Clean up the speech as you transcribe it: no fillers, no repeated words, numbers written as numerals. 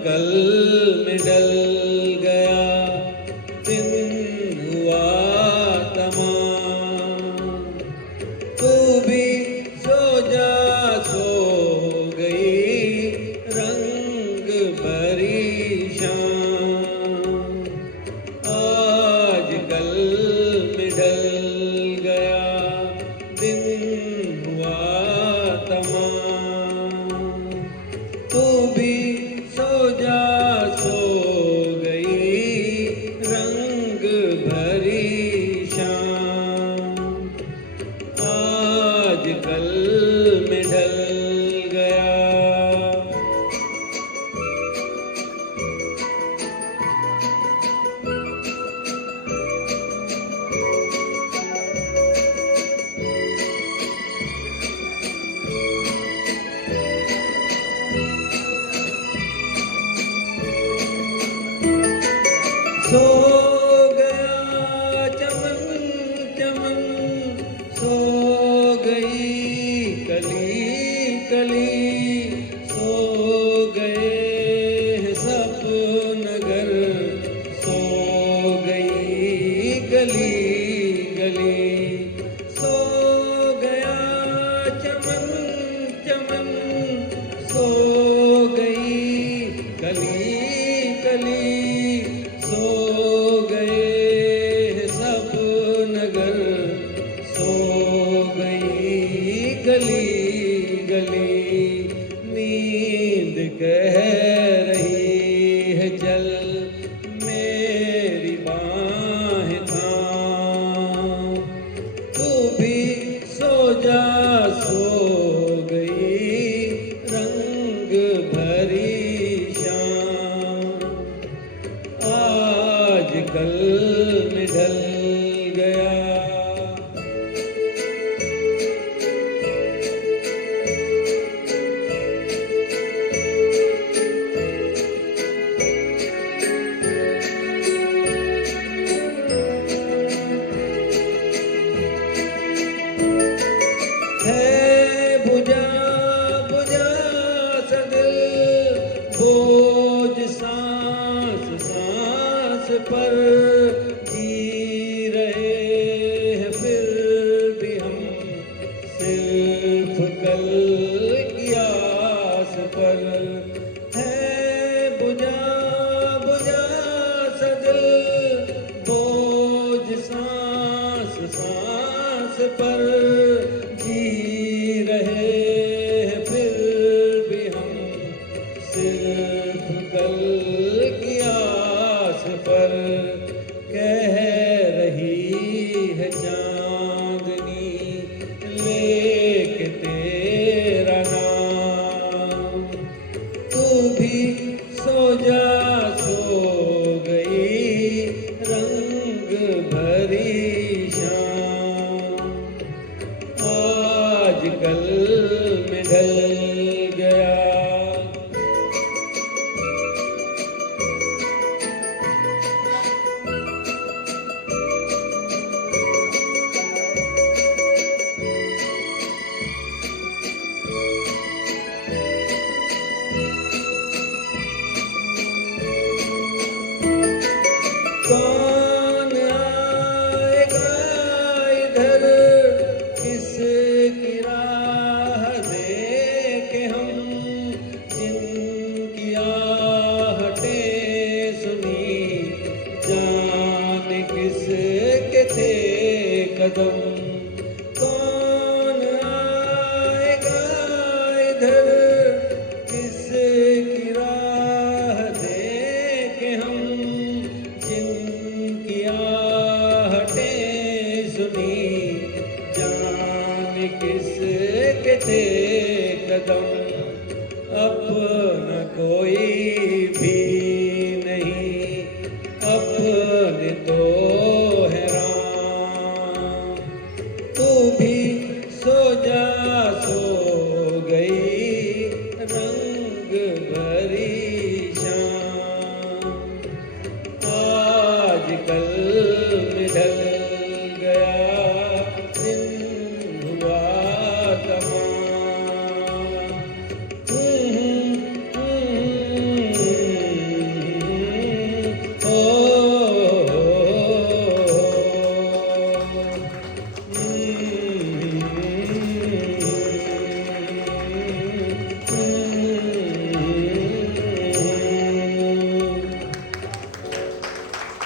कल में ढल गया, दिन हुआ तमाम। तू भी सो जा, सो गई रंग भरी शाम। आज कल में ढल गया, दिन हुआ तमाम। तू भी सो जा, सो गई रंग भरी शाम। आज कल में ढल गया। सो गया चमन चमन, सो गई कली कली, सो गए हैं सब नगर, सो गई गली गली। सो गया चमन चमन, सो गई कली कली, सो गए सब नगर, सो गई गली गली। नींद कह रही है चल, मेरी बाहें थाम। तू भी सो जा, सो गई रंग भरी शाम। आज कल में ढल गया। है बुझा बुझा सा दिल, बोझ सांस सांस पर, जी रहे हैं फिर भी हम सिर्फ कल की आस पर। है बुझा बुझा सा दिल, बोझ सांस सांस पर, जी रहे हैं फिर भी हम सिर्फ कल की आस पर। कह रही है चांदनी लेके तेरा नाम। तू भी सो जा, सो गई रंग भरी शाम। आज कल में ढल गया। कौन आएगा इधर, किसकी राह देखे हम, जिनकी आहटें सुनी, जाने किसके थे कदम। कौन आएगा इधर, किसकी राह देखे हम, जिनकी आहटें सुनी, जाने किसके थे कदम। अपना कोई